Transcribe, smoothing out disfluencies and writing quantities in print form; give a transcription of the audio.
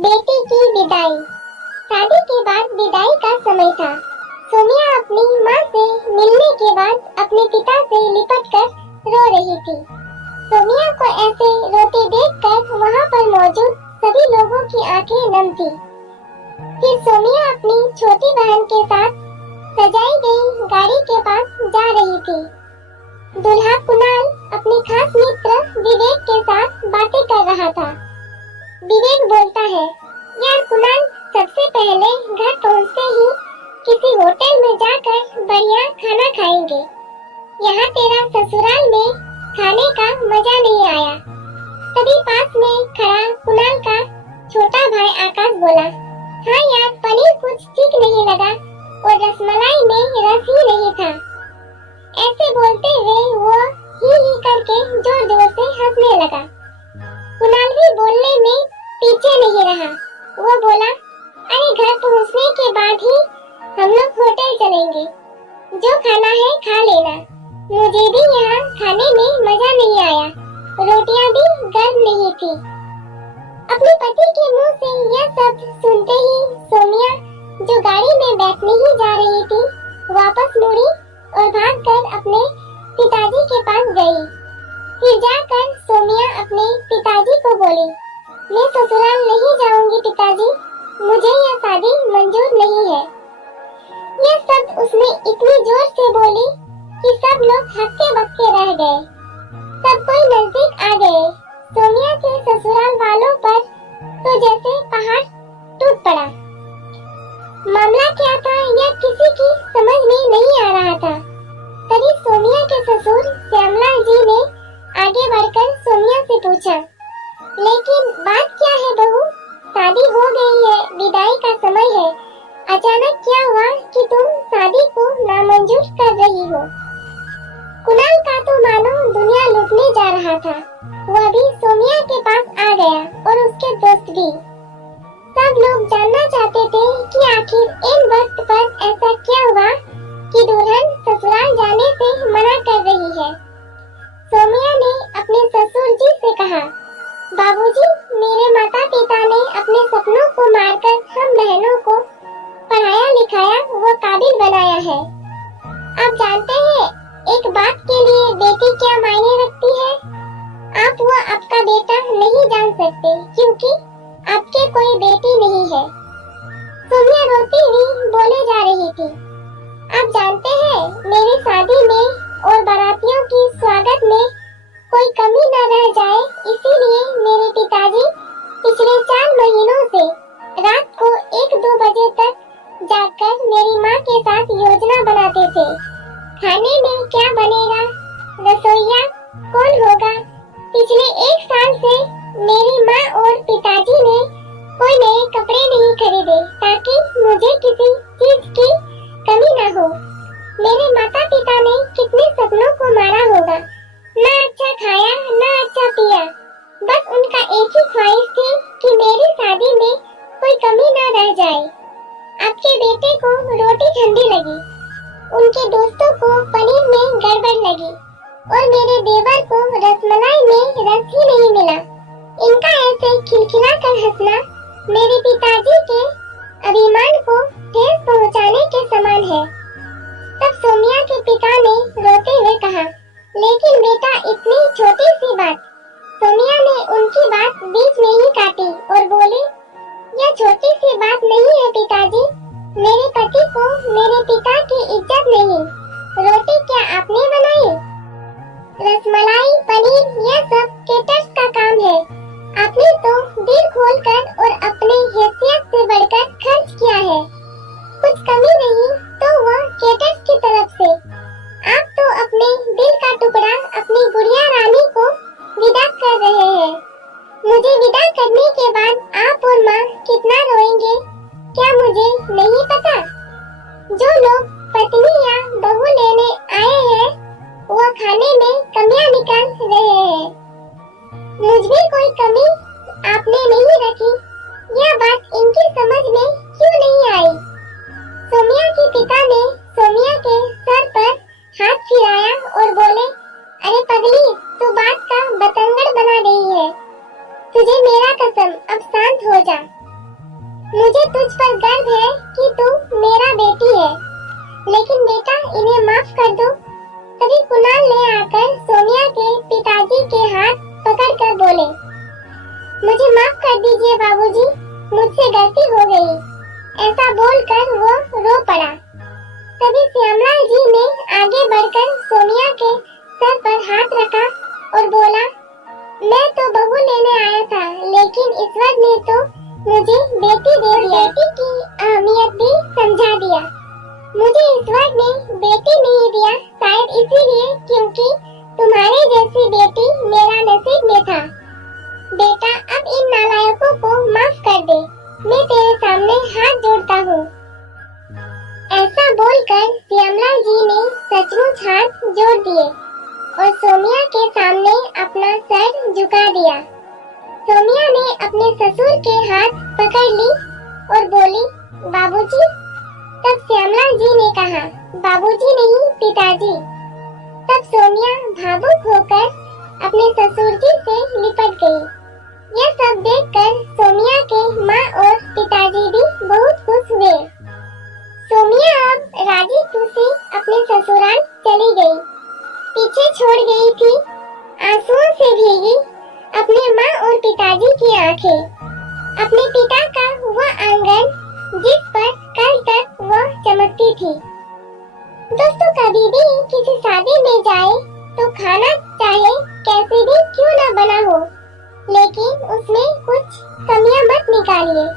बेटी की विदाई। शादी के बाद विदाई का समय था। सोमिया अपनी माँ से मिलने के बाद अपने पिता से लिपटकर रो रही थी। सोमिया को ऐसे रोते देखकर वहाँ पर मौजूद सभी लोगों की आंखें नम थी। फिर सोमिया अपनी छोटी बहन के साथ सजाई गई गाड़ी के पास जा रही थी। दूल्हा कुणाल अपने खास मित्र विवेक के साथ बातें कर रहा था। विवेक बोलता है, यार कुणाल, सबसे पहले घर पहुंचते ही किसी होटल में जाकर बढ़िया खाना खाएंगे। यहाँ तेरा ससुराल में खाने का मजा नहीं आया। तभी पास में खड़ा कुणाल का छोटा भाई आकाश बोला, हाँ यार, पनीर कुछ ठीक नहीं लगा और रसमलाई में रस ही नहीं था। ऐसे बोलते हुए वो ही करके जोर जोर से हंसने लगा। कुणाल भी बोलने में पीछे नहीं रहा। वो बोला, अरे घर पहुंचने के बाद ही हम लोग होटल चलेंगे। जो खाना है खा लेना। मुझे भी यहाँ खाने में मजा नहीं आया। रोटियाँ भी गर्म नहीं थी। अपने पति के मुंह से यह सब सुनते ही सोमिया, जो गाड़ी में बैठने ही जा रही थी, वापस मुड़ी और भागकर अपने पिताजी के पास गई। फिर जाकर सोमिया अपने पिताजी को बोली, मैं ससुराल नहीं जाऊंगी पिताजी, मुझे यह शादी मंजूर नहीं है। यह सब उसने इतनी जोर से बोली कि सब लोग हक्के बक्के रह गए। सब कोई नजदीक आ गए। सोमिया के ससुराल वालों पर तो जैसे पहाड़ टूट पड़ा। मामला क्या था यह किसी की समझ में नहीं आ रहा था। तभी सोमिया के ससुर श्यामलाल जी ने आगे बढ़कर सोमिया से पूछा, लेकिन बात क्या है बहू? शादी हो गई है, विदाई का समय है। अचानक क्या हुआ कि तुम शादी को नामंजूर कर रही हो? कुणाल का तो मानो दुनिया लूटने जा रहा था। वह भी सोमिया के पास आ गया और उसके दोस्त भी। सब लोग जानना चाहते थे कि आखिर इन वक्त पर ऐसा क्या हुआ कि दुल्हन ससुराल जाने से मना कर रही है। सोमिया ने अपने ससुर जी से कहा, बाबूजी, मेरे माता पिता ने अपने सपनों को मारकर हम बहनों को पढ़ाया लिखाया व काबिल बनाया है। आप जानते हैं एक बाप के लिए बेटी क्या मायने रखती है? आप वो आपका बेटा नहीं जान सकते क्योंकि आपके कोई बेटी नहीं है। सोमिया रोती हुई बोले जा रही थी, आप जानते हैं मेरी शादी में और बारातियों की स्वागत में कोई कमी न रह जाए, इसीलिए मेरे पिताजी पिछले 4 महीनों से रात को 1-2 बजे तक जागकर मेरी माँ के साथ योजना बनाते थे। खाने में क्या बनेगा, रसोइया कौन होगा। पिछले 1 साल से मेरी माँ और पिताजी ने कोई नए कपड़े नहीं खरीदे ताकि मुझे किसी चीज की कमी न हो। मेरे माता पिता ने कितने सपनों को मारा होगा। ना अच्छा खाया ना अच्छा पिया। बस उनका एक ही ख्वाहिश थी कि मेरी शादी में कोई कमी न रह जाए। आपके बेटे को रोटी ठंडी लगी, उनके दोस्तों को पनीर में गड़बड़ लगी और मेरे देवर को रसमलाई में रस ही नहीं मिला। इनका ऐसे खिलखिला कर हंसना मेरे पिताजी के अभिमान को ठेस पहुंचाने के समान है। तब सोमिया के पिता ने रोते हुए कहा, लेकिन बेटा, इतनी छोटी सी बात। सोमिया ने उनकी बात बीच में ही काटी और बोली, यह छोटी सी बात नहीं है पिताजी। मेरे पति को मेरे पिता की इज्जत नहीं। रोटी क्या आपने बनाई? रसमलाई, पनीर, यह सब केटर्स का काम है। आपने तो दिल खोलकर और अपने हैसियत से बढ़कर खर्च किया है। कुछ कमी नहीं तो वह केटर्स की तरफ से। आप तो अपने दिल का टुकड़ा अपनी गुड़िया रानी को विदा कर रहे हैं। मुझे विदा करने के बाद आप और माँ कितना रोएंगे क्या मुझे नहीं पता। जो लोग पत्नी या बहू लेने आए हैं वह खाने में कमियां निकाल रहे हैं। मुझ में कोई कमी आपने नहीं रखी। यह बात इनकी समझ में क्यों नहीं आई? सोमिया के पिता ने सोमिया के सर पर हाथ फिराया और बोले, अरे पगली, तू बात का बतंगड़ बना रही है। तुझे मेरा कसम, अब शांत हो जा। मुझे तुझ पर गर्व है कि तू मेरा बेटी है, लेकिन बेटा इन्हें माफ कर दो। तभी कुणाल ने आकर सोनिया के पिताजी के हाथ पकड़कर बोले, मुझे माफ कर दीजिए बाबूजी, मुझसे गलती हो गई। ऐसा बोलकर वो रो पड़ा। तभी श्यामलाल जी ने आगे बढ़कर सोनिया के सर पर हाथ रखा और बोला, मैं तो बहू लेने आया था, लेकिन ईश्वर ने तो मुझे बेटी दे दिया। बेटी की अहमियत भी समझा दिया। मुझे ईश्वर ने बेटी नहीं दिया, शायद इसीलिए क्योंकि तुम्हारे जैसी बेटी मेरा नसीब में था। बेटा अब इन नालायकों को माफ कर दे, मैं तेरे सामने हाथ जोड़ता हूँ। ऐसा बोलकर श्यामलाल जी ने सचमुच हाथ जोड़ दिए और सोनिया के सामने अपना सर झुका दिया। सोनिया ने अपने ससुर के हाथ पकड़ ली और बोली, बाबूजी। तब श्यामलाल जी ने कहा, बाबूजी नहीं पिताजी। तब सोनिया भावुक होकर अपने ससुर जी से लिपट गई। यह सब देखकर सोनिया के माँ और पिताजी भी बहुत खुश हुए। सोनिया अब राजी खुशी अपने ससुराल चली गई। पीछे छोड़ गई थी आंसुओं से भीगी अपने माँ और पिताजी की आंखें, अपने पिता का वह आंगन जिस पर कल तक वह चमकती थी। दोस्तों, कभी भी किसी शादी में जाए तो खाना चाहे कैसे भी क्यों न बना हो, लेकिन उसमें कुछ कमियां मत निकालिए।